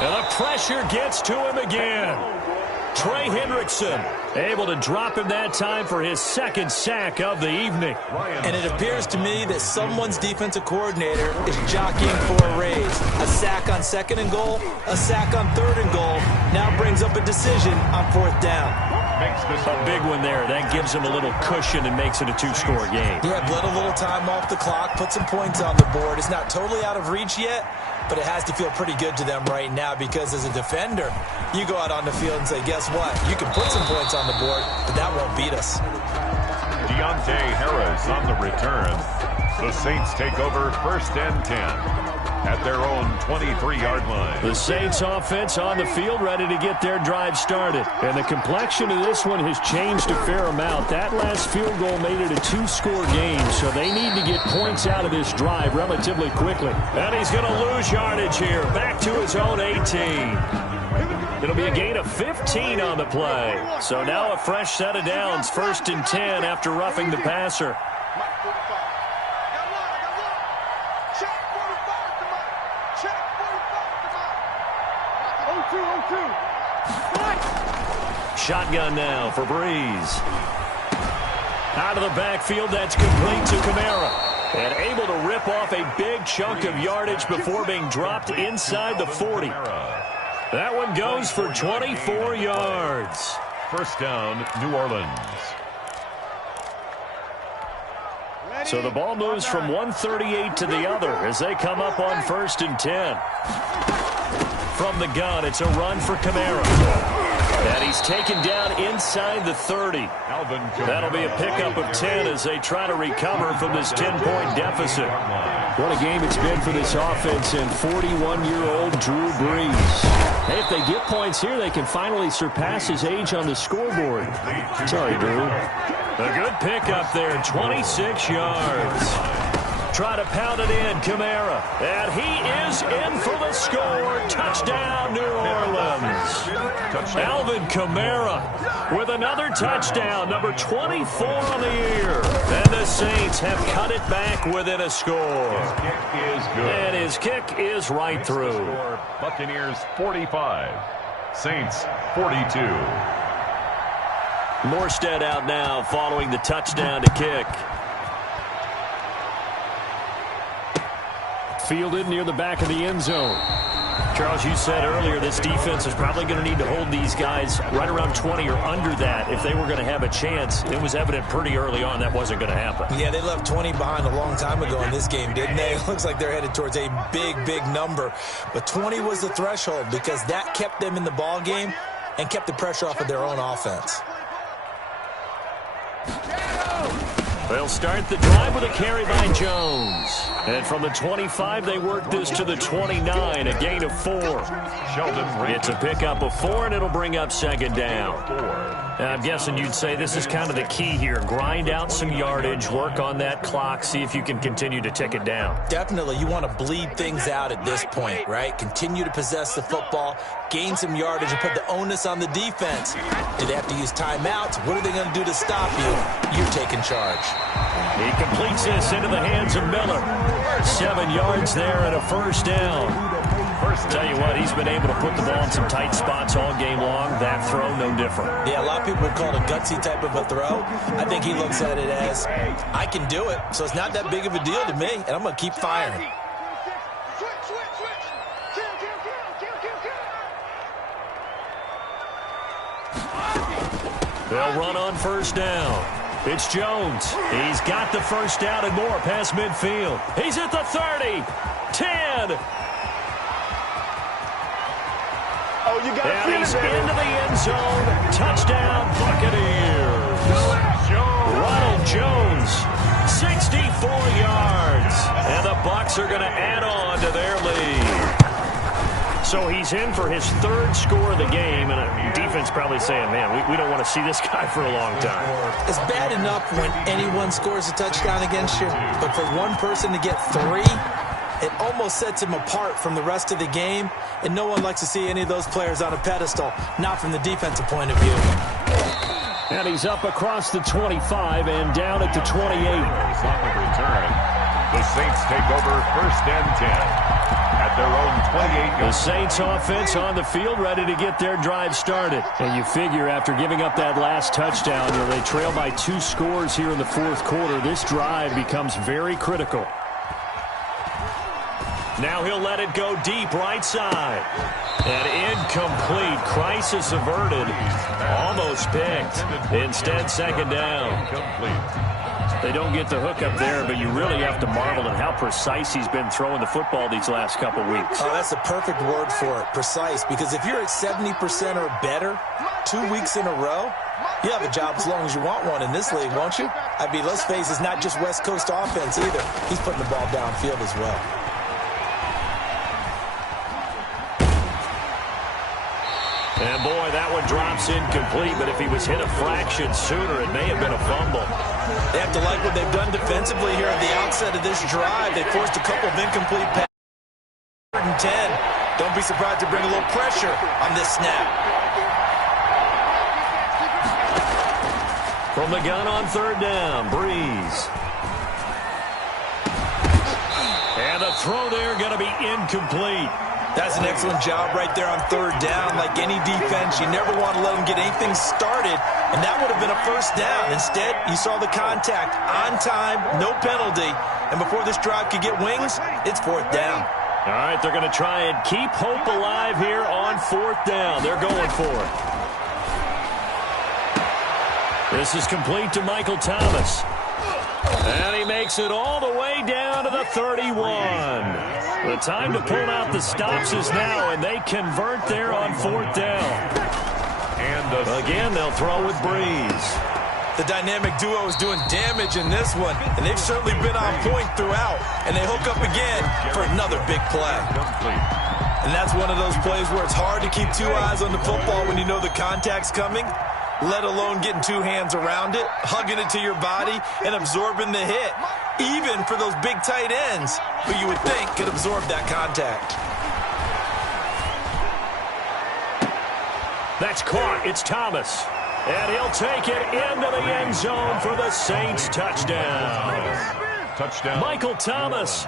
And the pressure gets to him again. Trey Hendrickson able to drop him that time for his 2nd sack of the evening. And it appears to me that someone's defensive coordinator is jockeying for a raise. A sack on 2nd and goal, a sack on 3rd and goal, now brings up a decision on 4th down. A big one there. That gives him a little cushion and makes it a 2-score game. Yeah, let a little time off the clock, put some points on the board. It's not totally out of reach yet, but it has to feel pretty good to them right now because as a defender, you go out on the field and say, guess what? You can put some points on the board, but that won't beat us. Deontay Harris on the return. The Saints take over 1st and 10 at their own 23-yard line. The Saints offense on the field ready to get their drive started. And the complexion of this one has changed a fair amount. That last field goal made it a 2-score game, so they need to get points out of this drive relatively quickly. And he's going to lose yardage here, back to his own 18. It'll be a gain of 15 on the play. So now a fresh set of downs, 1st and 10 after roughing the passer. Shotgun now for Breeze. Out of the backfield, that's complete to Kamara. And able to rip off a big chunk of yardage before being dropped inside the 40. That one goes for 24 yards. 1st down, New Orleans. So the ball moves from 138 to the other as they come up on 1st and 10. From the gun, it's a run for Kamara. And he's taken down inside the 30. That'll be a pickup of 10 as they try to recover from this 10-point deficit. What a game it's been for this offense and 41-year-old Drew Brees. Hey, if they get points here, they can finally surpass his age on the scoreboard. Sorry, Drew. A good pickup there, 26 yards. Try to pound it in, Kamara. And he is in for the score. Touchdown, New Orleans. Alvin Kamara with another touchdown, number 24 on the year. And the Saints have cut it back within a score. His kick is good. And his kick is right through. Buccaneers 45, Saints 42. Morstead out now following the touchdown to kick. Fielded near the back of the end zone. Charles, you said earlier this defense is probably going to need to hold these guys right around 20 or under that if they were going to have a chance. It was evident pretty early on that wasn't going to happen. Yeah, they left 20 behind a long time ago in this game, didn't they? It looks like they're headed towards a big, big number. But 20 was the threshold because that kept them in the ball game and kept the pressure off of their own offense. They'll start the drive with a carry by Jones. And from the 25, they work this to the 29, a gain of 4. It's a pickup of 4, and it'll bring up 2nd down. Now, I'm guessing you'd say this is kind of the key here. Grind out some yardage, work on that clock, see if you can continue to tick it down. Definitely. You want to bleed things out at this point, right? Continue to possess the football, gain some yardage, and put the onus on the defense. Do they have to use timeouts? What are they going to do to stop you? You're taking charge. He completes this into the hands of Miller. 7 yards there and a 1st down. first. Tell you what, he's been able to put the ball in some tight spots all game long. That throw, no different. Yeah, a lot of people would call it a gutsy type of a throw. I think he looks at it as, I can do it, so it's not that big of a deal to me, and I'm going to keep firing. They'll run on first down. It's Jones. He's got the first down and more past midfield. He's at the 30, 10. Oh, you got and he's into the end zone. Touchdown, Buccaneers. Ronald Jones, 64 yards. And the Bucs are going to add on to their lead. So he's in for his third score of the game, and the defense probably saying, man, we don't want to see this guy for a long time. It's bad enough when anyone scores a touchdown against you, but for one person to get 3, it almost sets him apart from the rest of the game, and no one likes to see any of those players on a pedestal, not from the defensive point of view. And he's up across the 25 and down at the 28. On the return, the Saints take over first and 10. At their own 28. The Saints offense on the field ready to get their drive started. And you figure after giving up that last touchdown, they trail by 2 scores here in the fourth quarter. This drive becomes very critical. Now he'll let it go deep right side. And incomplete. Crisis averted. Almost picked. Instead, second down. They don't get the hook up there, but you really have to marvel at how precise he's been throwing the football these last couple weeks. Oh, that's the perfect word for it, precise. Because if you're at 70% or better 2 weeks in a row, you have a job as long as you want one in this league, won't you? I mean, let's face it, it's not just West Coast offense either. He's putting the ball downfield as well. And, boy, that one drops incomplete, but if he was hit a fraction sooner, it may have been a fumble. They have to like what they've done defensively here at the outset of this drive. They forced a couple of incomplete passes. 110. Don't be surprised to bring a little pressure on this snap. From the gun on third down, Breeze. And the throw there going to be incomplete. That's an excellent job right there on third down. Like any defense, you never want to let them get anything started, and that would have been a first down. Instead, you saw the contact on time, no penalty, and before this drive could get wings, it's fourth down. All right, they're going to try and keep hope alive here on fourth down. They're going for it. This is complete to Michael Thomas. And he makes it all the way down to the 31. The time to pull out the stops is now, and they convert there on fourth down. And again, they'll throw with Breeze. The dynamic duo is doing damage in this one, and they've certainly been on point throughout. And they hook up again for another big play. And that's one of those plays where it's hard to keep 2 eyes on the football when you know the contact's coming, let alone getting 2 hands around it, hugging it to your body, and absorbing the hit, even for those big tight ends who you would think could absorb that contact. That's caught. It's Thomas. And he'll take it into the end zone for the Saints touchdown. Touchdown. Michael Thomas,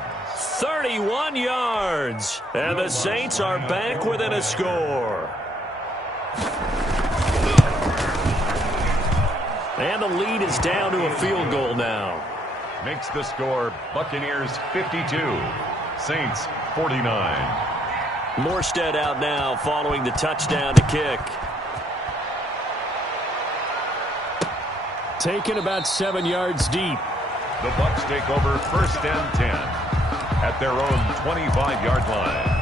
31 yards. And the Saints are back within a score. And the lead is down to a field goal now. Makes the score Buccaneers 52, Saints 49. Morstead out now following the touchdown to kick. Taken about 7 yards deep. The Bucs take over first and 10 at their own 25-yard line.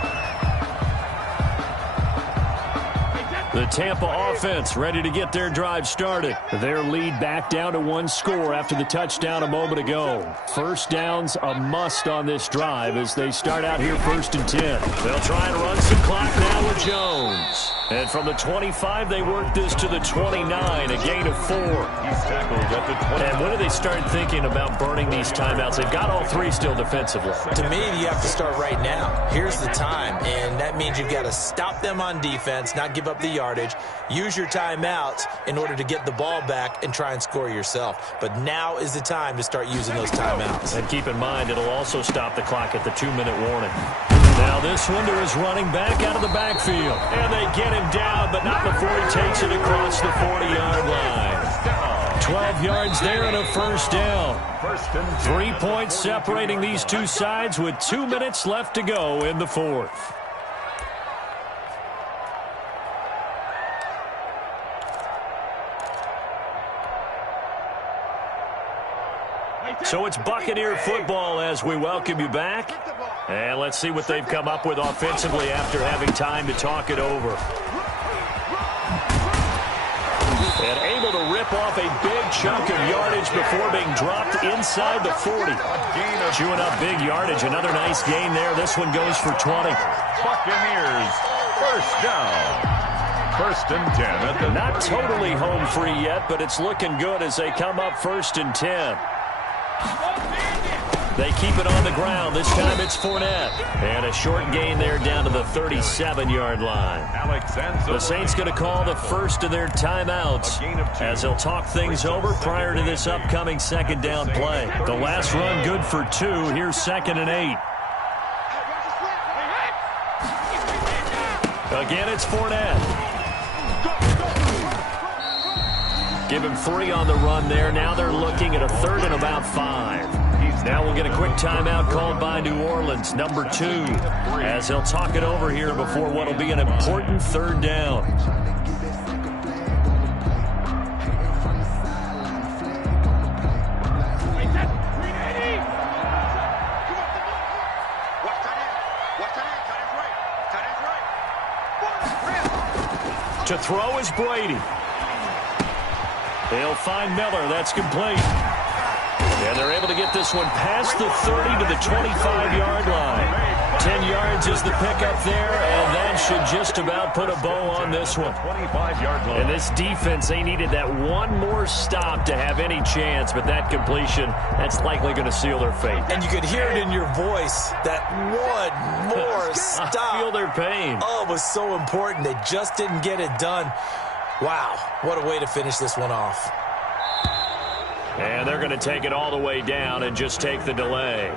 The Tampa offense ready to get their drive started. Their lead back down to 1 score after the touchdown a moment ago. First down's a must on this drive as they start out here first and 10. They'll try and run some clock now with Jones. And from the 25, they work this to the 29, a gain of 4. He's tackled at the 20. And when do they start thinking about burning these timeouts? They've got all 3 still defensively. To me, you have to start right now. Here's the time, and that means you've got to stop them on defense, not give up the yardage, use your timeouts in order to get the ball back and try and score yourself. But now is the time to start using those timeouts. And keep in mind, it'll also stop the clock at the 2-minute warning. Now this one to his running back out of the backfield. And they get him down, but not before he takes it across the 40-yard line. 12 yards there and a first down. 3 points separating these two sides with 2 minutes left to go in the fourth. So it's Buccaneer football as we welcome you back. And let's see what they've come up with offensively after having time to talk it over. And able to rip off a big chunk of yardage before being dropped inside the 40. Chewing up big yardage. Another nice gain there. This one goes for 20. Buccaneers, first down. 1st and 10. Not totally home free yet, but it's looking good as they come up 1st and 10. They keep it on the ground. This time it's Fournette. And a short gain there down to the 37-yard line. The Saints going to call the first of their timeouts as they'll talk things over prior to this upcoming second down play. The last run good for 2. Here's 2nd and 8. Again, it's Fournette. Give him 3 on the run there. Now they're looking at a 3rd and about 5. Now we'll get a quick timeout called by New Orleans, number 2, as they'll talk it over here before what will be an important 3rd down. To throw is Brady. They'll find Miller. That's complete. And they're able to get this one past the 30 to the 25-yard line. 10 yards is the pickup there, and that should just about put a bow on this one. And this defense, they needed that one more stop to have any chance, but that completion, that's likely going to seal their fate. And you could hear it in your voice, that one more stop. I feel their pain. Oh, it was so important. They just didn't get it done. Wow, what a way to finish this one off. And they're going to take it all the way down and just take the delay.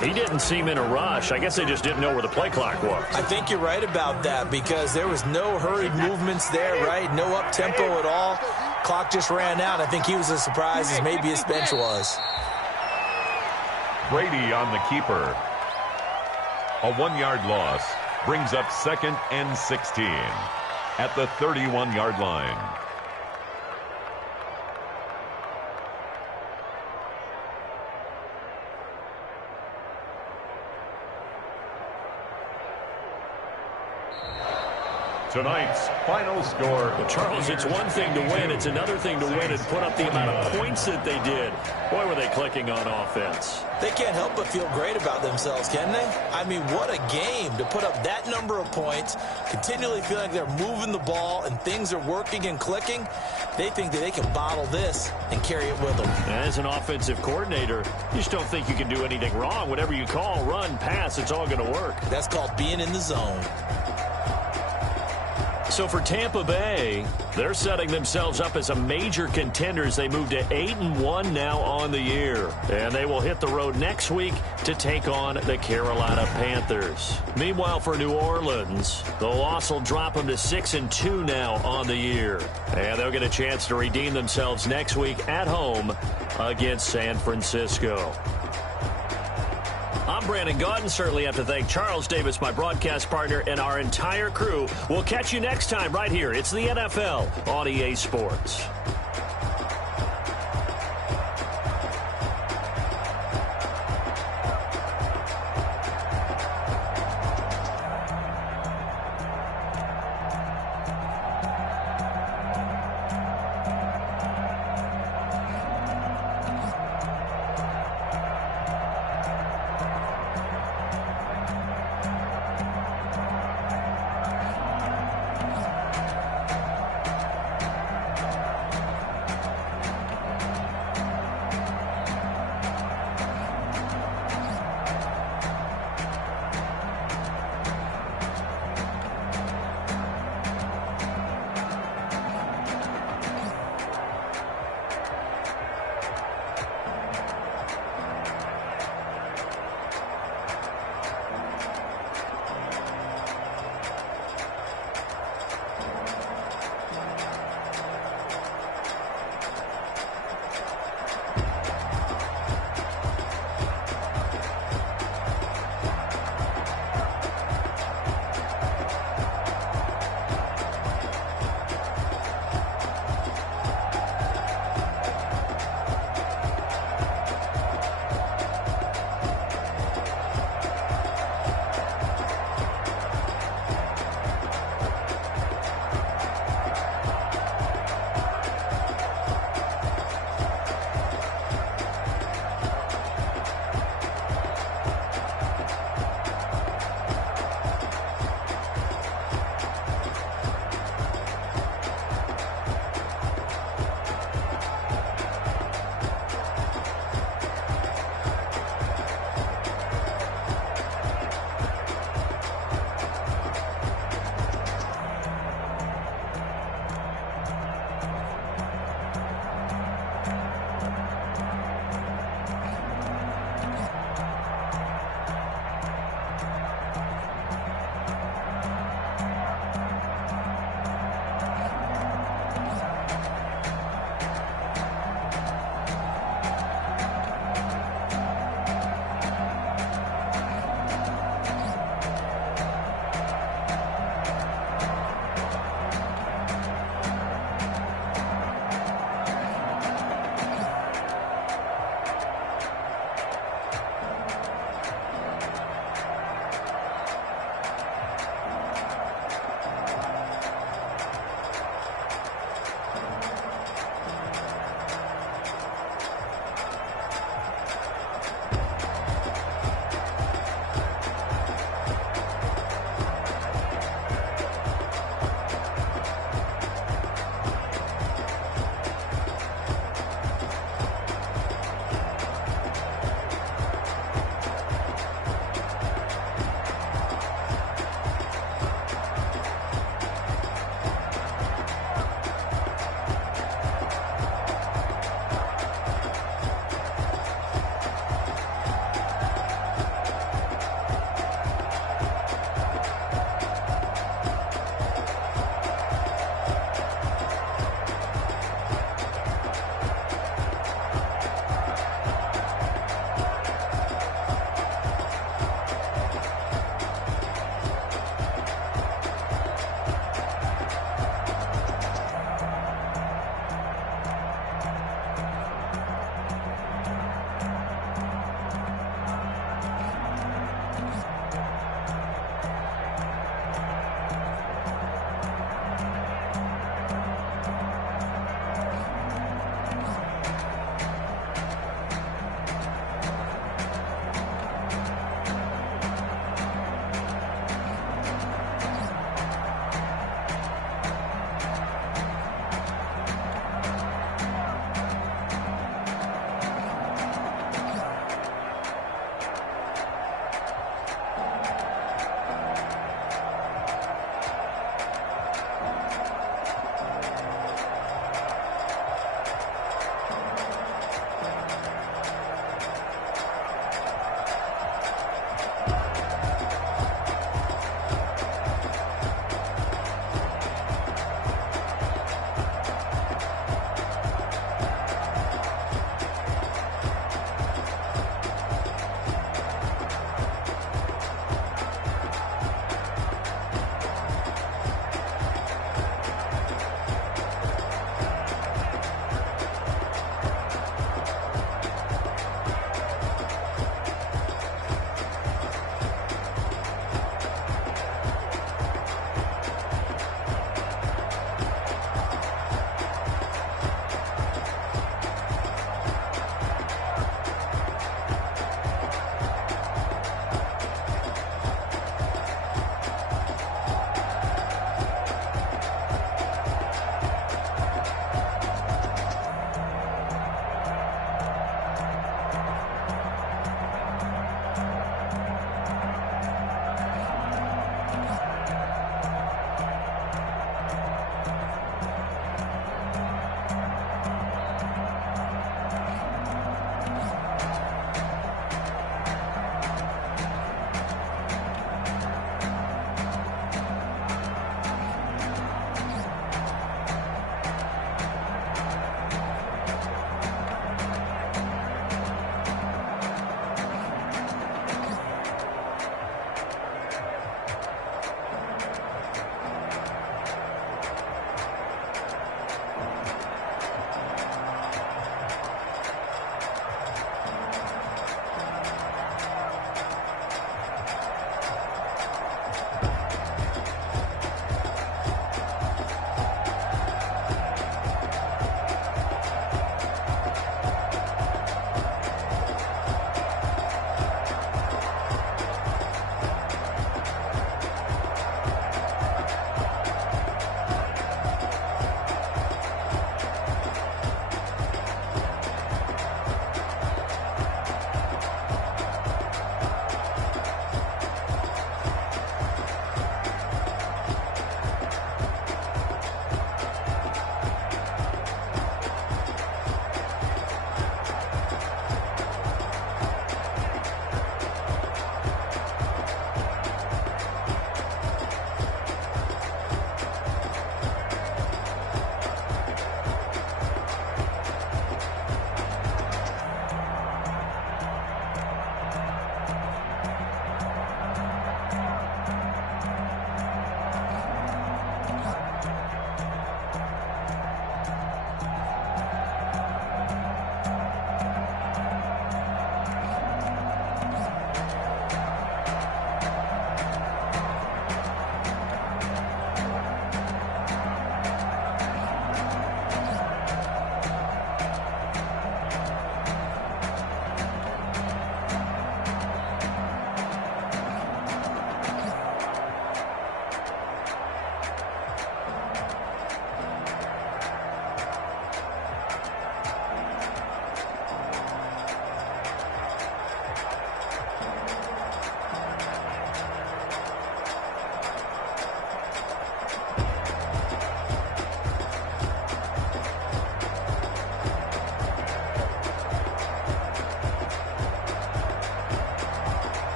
He didn't seem in a rush. I guess they just didn't know where the play clock was. I think you're right about that because there was no hurried movements there, right? No up-tempo at all. Clock just ran out. I think he was as surprised as maybe his bench was. Brady on the keeper. A 1-yard loss brings up 2nd and 16 at the 31-yard line. Tonight's final score. Well, Charles, it's one thing to win. It's another thing to win and put up the amount of points that they did. Boy, were they clicking on offense. They can't help but feel great about themselves, can they? I mean, what a game to put up that number of points, continually feel like they're moving the ball and things are working and clicking. They think that they can bottle this and carry it with them. As an offensive coordinator, you just don't think you can do anything wrong. Whatever you call, run, pass, it's all going to work. That's called being in the zone. So for Tampa Bay, they're setting themselves up as a major contender as they move to 8-1 now on the year. And they will hit the road next week to take on the Carolina Panthers. Meanwhile, for New Orleans, the loss will drop them to 6-2 now on the year. And they'll get a chance to redeem themselves next week at home against San Francisco. I'm Brandon Gaudin. Certainly have to thank Charles Davis, my broadcast partner, and our entire crew. We'll catch you next time right here. It's the NFL on EA Sports.